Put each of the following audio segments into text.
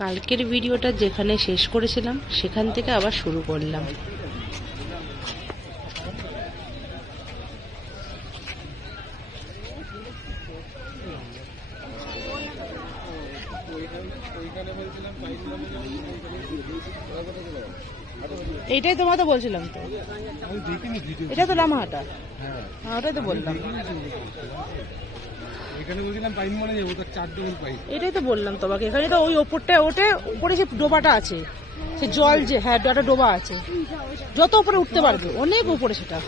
কালকের ভিডিওটা যেখানে শেষ করেছিলাম সেখান থেকে আবার শুরু করলাম। এইটাই তোমার তো বলছিলাম তো, এটা তো লামাহাটা। হ্যাঁ ওটাই তো বললাম, এটাই তো বললাম তোমাকে। এখানে তো ওই ওপরটা ওঠে, উপরে যে ডোবাটা আছে, সে জল যে, হ্যাঁ একটা ডোবা আছে, যত উপরে উঠতে পারবে, অনেক উপরে সেটা।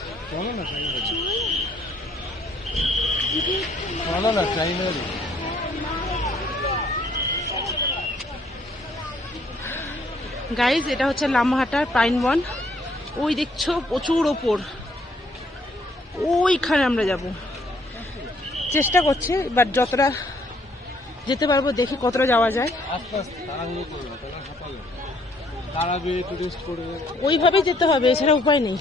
গাইজ এটা হচ্ছে লামাহাটার পাইন বন। ওই দেখছো প্রচুর ওপর, ওইখানে আমরা যাব, চেষ্টা করছি বাট যতটা যেতে পারবো দেখি কতটা যাওয়া যায়। ওইভাবেই যেতে হবে, এছাড়া উপায় নেই।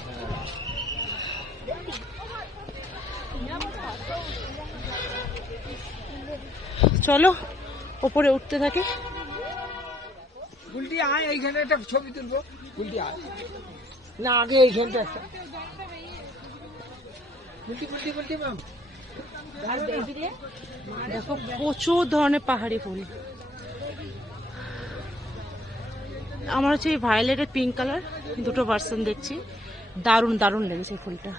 চলো ওপরে উঠতে থাকি। গুলটি আয়, এইখানে একটা ছবি তুলবো। গুলটি আয় না, আগে এইখানটা একটা গুলটি ম্যাম। দেখো প্রচুর ধরনের পাহাড়ি ফুল। আমার হচ্ছে এই ভায়োলেট আর পিঙ্ক কালার দুটো ভার্সন দেখছি, দারুণ দারুণ লেগেছে ফুলটা।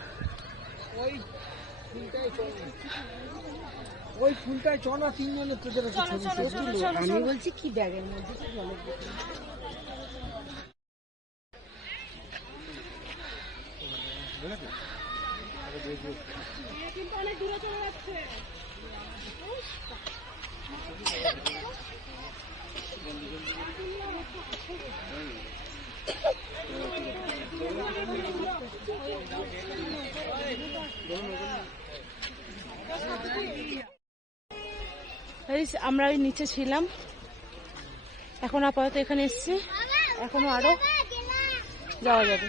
ওই ফুলটায় চনা তিনজনের তোদের আমি বলছি কি ব্যাগের মধ্যে অনেক দূরে চলে যাচ্ছে। আমরা ওই নিচে ছিলাম, এখন আপাতত এখানে এসছি, এখনো আরো যাওয়া যাবে।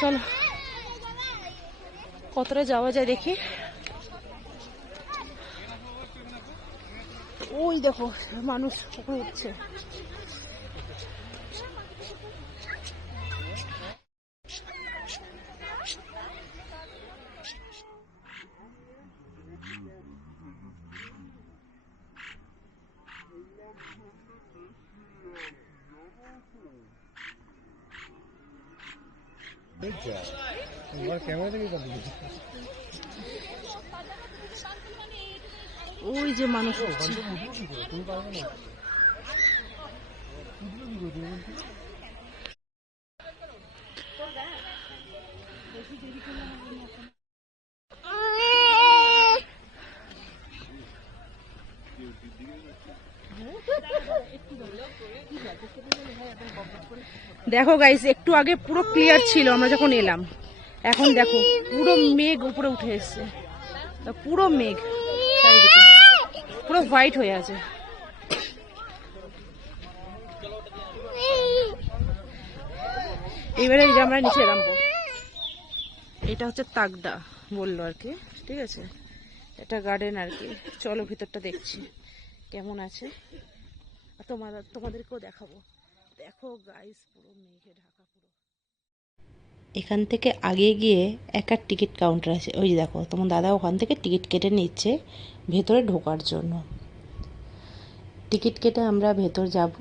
চলো কতটা যাওয়া যায় দেখি। ওই দেখো মানুষ উপরে উঠছে। ওই যে মানুষ উঠছে। দেখো গাইস, একটু আগে পুরো ক্লিয়ার ছিল আমরা যখন এলাম, এখন দেখো পুরো মেঘ উপরে উঠে এসছে, পুরো মেঘ চারিদিকে পুরো হোয়াইট হয়ে আছে। এবারে এই যে আমরা নিচে নামবো, এটা হচ্ছে তাগদা বললো আর কি, ঠিক আছে, এটা গার্ডেন আর কি। চলো ভিতরটা দেখছি কেমন আছে, আর তোমাদেরকেও দেখাবো। দেখো গাইস পুরো মেঘে ঢাকা পুরো। এখান থেকে আগে গিয়ে একটা টিকিট কাউন্টার আছে, ওই যে দেখো তোমার দাদা ওখান থেকে টিকিট কেটে নিচ্ছে ভেতরে ঢোকার জন্য। টিকিট কেটে আমরা ভেতর যাব,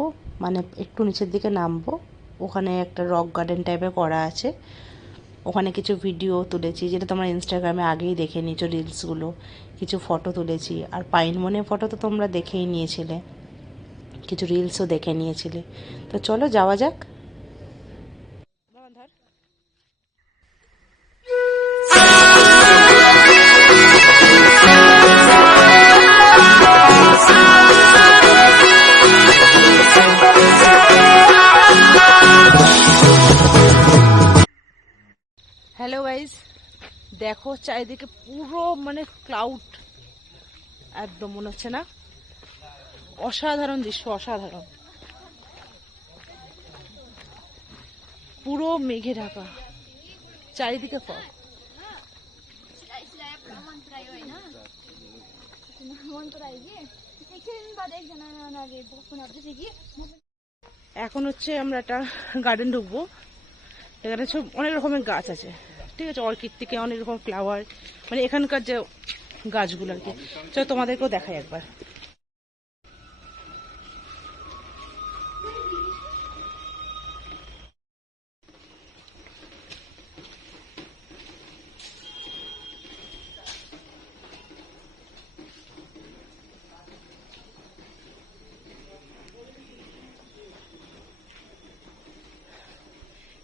মানে একটু নিচের দিকে নামবো। ওখানে একটা রক গার্ডেন টাইপের করা আছে, ওখানে কিছু ভিডিও তুলেছি, যেটা তোমরা ইনস্টাগ্রামে আগেই দেখে নিয়েছো রিলসগুলো। কিছু ফটো তুলেছি, আর পাইন বনের ফটো তো তোমরা দেখেই নিয়েছিলে, কিছু রিলসও দেখে নিয়েছিলে। তো চলো যাওয়া যাক। হ্যালো গাইজ, দেখো চারিদিকে পুরো মানে ক্লাউড, একদম মনে হচ্ছে না, অসাধারণ দৃশ্য, অসাধারণ, পুরো মেঘে ঢাকা, চারিদিকে ফগ। এখন হচ্ছে আমরা একটা গার্ডেন ঢুকবো। এখানে সব অনেক রকমের গাছ আছে, ঠিক আছে, অর্কিড থেকে অনেক রকম ফ্লাওয়ার, মানে এখানকার যে গাছগুলো আর কি। চলো তোমাদেরকেও দেখাই একবার।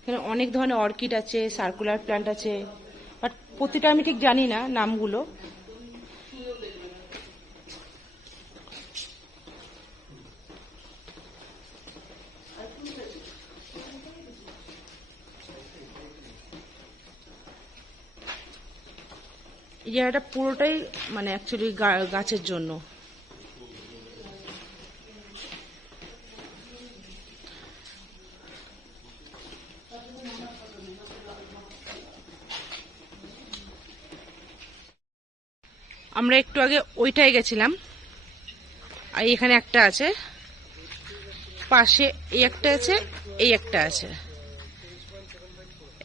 এখানে অনেক ধরনের অর্কিড আছে, সার্কুলার প্ল্যান্ট আছে, বাট প্রতিটা আমি ঠিক জানি না নামগুলো। এই জায়গাটা পুরোটাই মানে অ্যাকচুয়ালি গাছের জন্য। আমরা একটু আগে ওইটাই গেছিলাম, আর এখানে একটা আছে, পাশে এই একটা আছে, এই একটা আছে।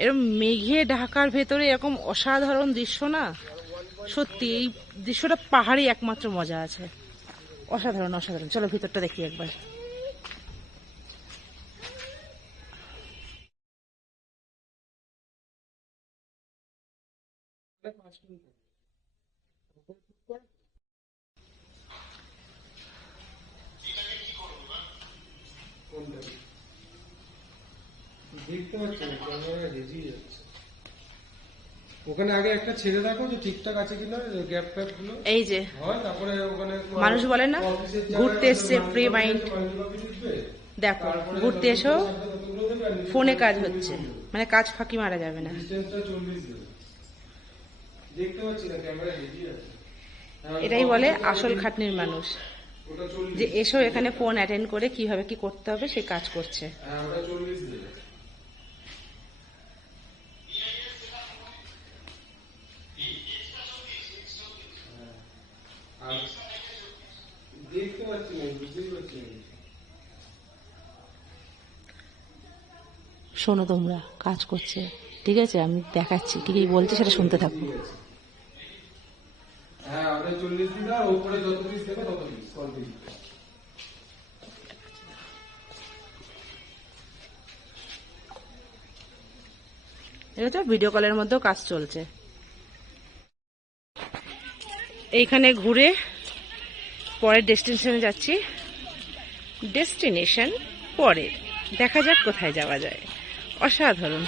এরকম মেঘে ঢাকার ভেতরে এরকম অসাধারণ দৃশ্য না, সত্যি এই দৃশ্যটা পাহাড়ে একমাত্র মজা আছে। অসাধারণ অসাধারণ। চলো ভিতরটা দেখি একবার। দেখতে পাচ্ছি না, ক্যামেরা রেজি যাচ্ছে। ওখানে আগে একটা ছেড়ে রাখো যে ঠিকঠাক আছে কিনা, গ্যাপ ফ্যাপ গুলো এই যে হয়, তারপরে ওখানে মানুষ বলে না ঘুরতে এসছে ফ্রি মাইন্ড, দেখো ঘুরতে এসো ফোনে কাজ হচ্ছে, মানে কাজ ফাঁকি মারা যাবে না। ডিসটেন্সটা 40 দেবে। দেখতে পাচ্ছি না, ক্যামেরা রেজি আছে। এটাই বলে আসল খাটনির মানুষ, ওটা 40, যে এসো এখানে ফোন অ্যাটেন্ড করে কিভাবে কি করতে হবে সে কাজ করছে। হ্যাঁ ওটা 40 দেবে। আর দেখতে পাচ্ছি না, বুঝতেই পারছি না। শোনো তোমরা, কাজ করছে, ঠিক আছে, আমি দেখাচ্ছি কি কি বলছে সেটা শুনতে থাকো। হ্যাঁ ওটা 40 দিন, আর ওপরে যত পিস দেবে তত পিস কমপ্লিট। এটা তো ভিডিও কলের মধ্যেও কাজ চলছে। এইখানে ঘুরে পরের ডেস্টিনেশনে যাচ্ছি। ডেস্টিনেশন পরে, দেখা যাক কোথায় যাওয়া যায়। অসাধারণ।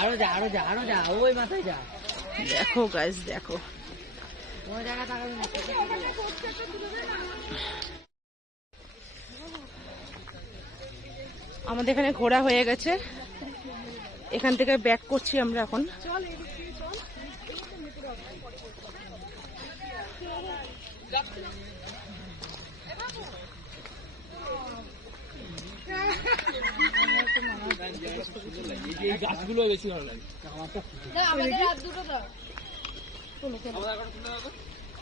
আরো যা আরো যা আরো যা, ওই মাথায় যা। দেখো গাইস, দেখো ওই জায়গা তাকাবি না। আমাদের এখানে ঘোরা হয়ে গেছে, এখান থেকে ব্যাক করছি আমরা এখন। এই গাছগুলো বেশি ভালো লাগে। আমাদের হাত দুটো দাও।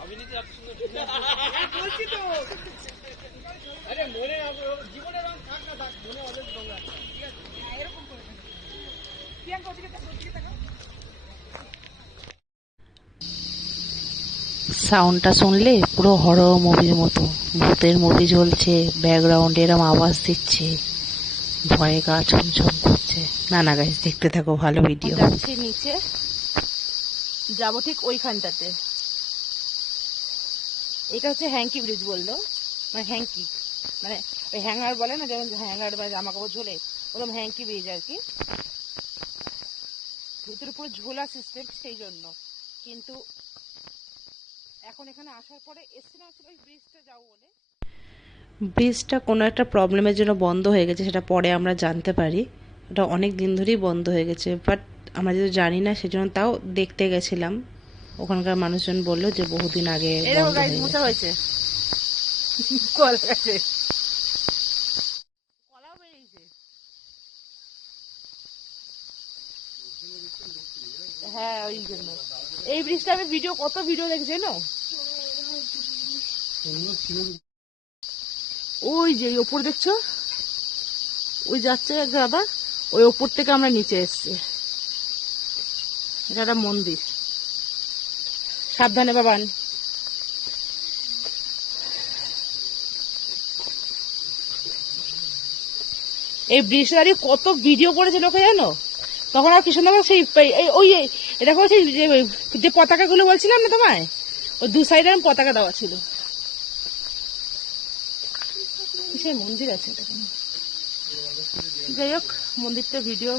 আমি নিতে এত সুন্দর বলছি তো। আরে মনে জীবনের রং থাক না থাক, মনে অনেক রং আছে, ঠিক আছে? এরকম করে প্রিয়াঙ্কা ওদিকে তাকাও। সাউন্ডটা শুনলে পুরো হরর মুভির মতো, ভূতের মুভি চলছে, ব্যাকগ্রাউন্ডে এরম আওয়াজ দিচ্ছে, ভয়ে গা ছমছম করছে। না না গাইস, দেখতে থাকো, ভালো ভিডিও। যাচ্ছি নিচে, যাবো ঠিক ওইখানটাতে। এটা হচ্ছে হ্যাঙ্কি ব্রিজ বললো, মানে হ্যাঙ্কি, মানে ওই হ্যাঙ্গার বলে না, যেমন হ্যাঙ্গার বা জামা কাপড় ঝোলে, ওরকম হ্যাঙ্কি ব্রিজ আর কি। ভিতরে পুরো ঝোলা সিস্টেম, সেই জন্য। কিন্তু এখন এখানে আসার পরে এসছিলাম ওই ব্রিজটা যাবো বলে, ব্রিজটা কোনো একটা প্রবলেমের জন্য বন্ধ হয়ে গেছে, সেটা পরে আমরা জানতে পারি। ওটা অনেক দিন ধরেই বন্ধ হয়ে গেছে, বাট আমরা যেহেতু জানি না সেজন্য তাও দেখতে গেছিলাম। ওখানকার মানুষজন বললো যে বহুদিন আগে বন্ধ হয়েছে। কলা গাছে কলাও বেরিয়েছে। হ্যাঁ ওই জন্য এই ব্রিজটা আমি কত ভিডিও দেখছি জানো। ওই যে ওপর দেখছো, ওই যাচ্ছে এক দাদা, ওই ওপর থেকে আমরা নিচে এসছি। এটা একটা মন্দির, সাবধানে বাবান। এই ব্রিজটা দাঁড়িয়ে কত ভিডিও করেছে লোকে জানো। তখন আর কৃষ্ণনগর সেই ওই এটা হচ্ছে যে পতাকা গুলো বলছিলাম না তোমায়, ওই দু সাইডে পতাকা দেওয়া ছিল। কিসের মন্দির আছে এটা? যাই হোক, মন্দিরটা ভিডিও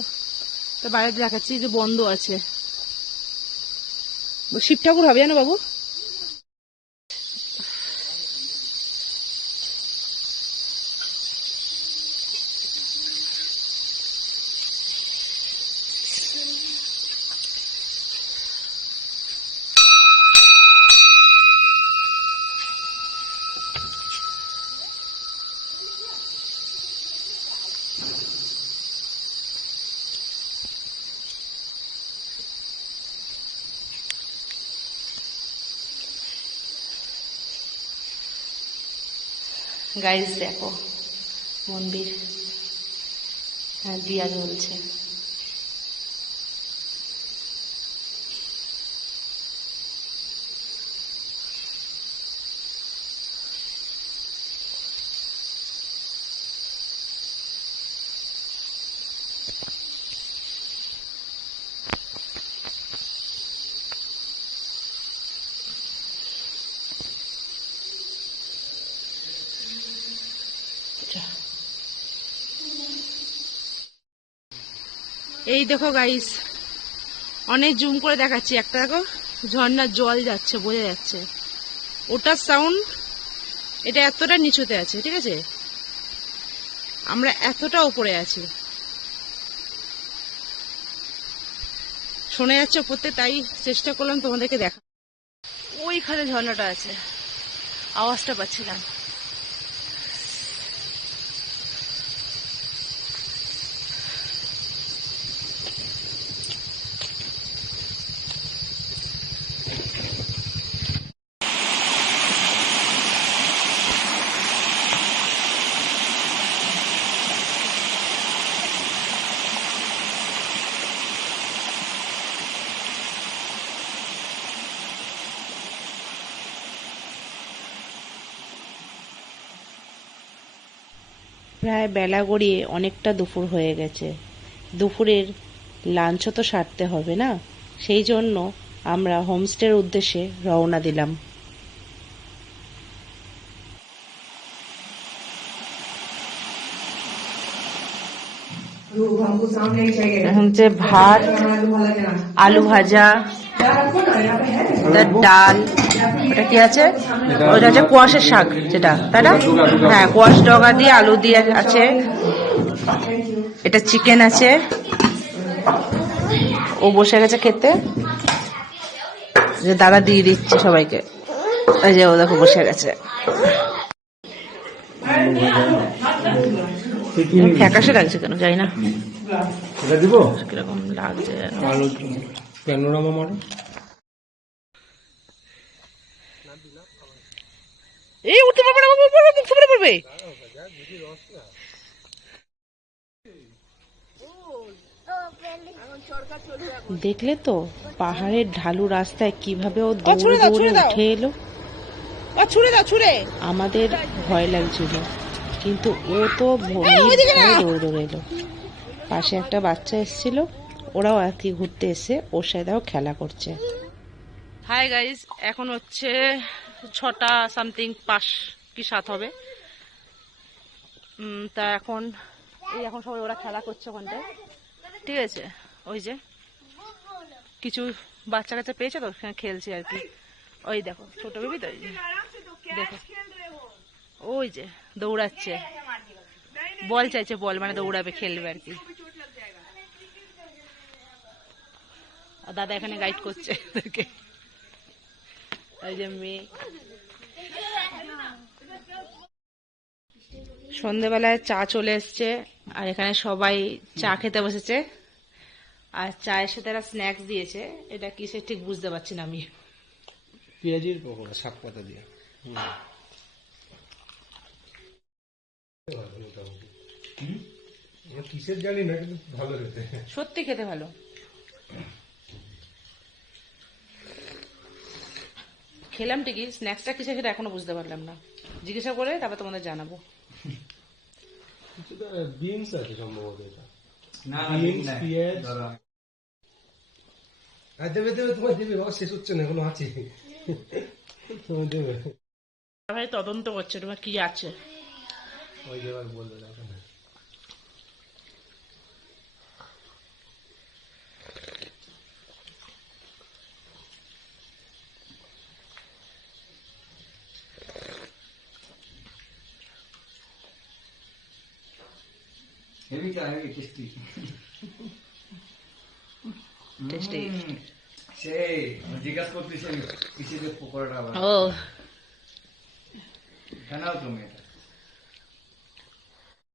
তো বাইরে দেখাচ্ছি যে বন্ধ আছে। শিব ঠাকুর হবে জানো বাবু। গাইস দেখো মন্দির, হ্যাঁ দিয়া জ্বলছে। এই দেখো গাইস, অনেক জুম করে দেখাচ্ছি, একটা দেখো ঝর্ণার জল যাচ্ছে, বোঝা যাচ্ছে ওটার সাউন্ড। এটা এতটা নিচুতে আছে, ঠিক আছে, আমরা এতটা উপরে আছি, শোনা যাচ্ছে উপরতে, তাই চেষ্টা করলাম তোমাদেরকে দেখা। ওইখানে ঝর্ণাটা আছে, আওয়াজটা পাচ্ছিলাম। প্রায় বেলা গড়িয়ে অনেকটা দুপুর হয়ে গেছে। দুপুরের লাঞ্চও তো সারতে হবে না, সেই জন্য আমরা হোমস্টের উদ্দেশ্যে রওনা দিলাম। হচ্ছে ভাত, আলু ভাজা, ডাল, ওটা কি আছে, ওটা হচ্ছে কোয়াশের শাক যেটা, তাই না? হ্যাঁ, কোয়াশ ডগা দিয়ে আলু দিয়ে আছে। এটা চিকেন আছে। ও বসে গেছে খেতে, যে দাদা দিয়ে দিচ্ছে সবাইকে। ওই যে ও দেখো বসে গেছে। ফ্যাকাশে লাগছে কেন জানি না, কিরকম লাগছে প্যানোরামা মডেল। এই উঠতে পারবে না, মুখ ফুটে পড়বে। দেখলে তো পাহাড়ের ঢালু রাস্তায় কিভাবে ও দৌড়ে দৌড়ে উঠে এলো। আমাদের ভয় লাগছিল, কিন্তু ও তো দৌড়ে দৌড়ে এলো। পাশে একটা বাচ্চা এসেছিল, ওরাও আর কি ঘুরতে এসে ওর সাথেও খেলা করছে। হাই গাইস, এখন হচ্ছে 6টা সামথিং, 5 কি 7 হবে। তা এখন সবাই ওরা খেলা করছে ওখানটায়, ঠিক আছে। ওই যে কিছু বাচ্চা কাচ্চা পেয়েছে তো, ওখানে খেলছে আর কি। ওই দেখো ছোট বেবি তো, দেখো ওই যে দৌড়াচ্ছে, বল চাইছে, বল মানে দৌড়াবে, খেলবে আর কি। দাদা এখানে গাইড করছে ওদেরকে। ওই যে মেয়ে সন্ধেবেলায় চা চলে এসছে, আর এখানে সবাই চা খেতে বসেছে। আর চায়ের সাথে একটা স্ন্যাক্স দিয়েছে, এটা কিসের ঠিক বুঝতে পারছি না আমি। পেঁয়াজির পকোড়া শাক পাতা দিয়ে। কিসের জানি না, কিন্তু ভালো খেতে। সত্যি খেতে ভালো। খেলাম ঠিকই, স্ন্যাক্সটা কিসের সেটা এখনো বুঝতে পারলাম না। জিজ্ঞাসা করে তারপর তোমাদের জানাবো। কিছুটা বিনস আছে সম্ভবত, এটা না বিনস পেঁয়াজ। দাদা আর দেবে দেবে, তোমার দেবে, বাবা শেষ হচ্ছে না, এখনো আছে। তোমার দেবে, ভাই তদন্ত করছে তোমার কি আছে। ওই যে এবার বলবে দেখো না। হেভি চা, হেভি টেস্টি। টেস্টি। সেই জিজ্ঞাসা করতেছি কিসের পকোড়াটা আবার ও জানাও তুমি এটা।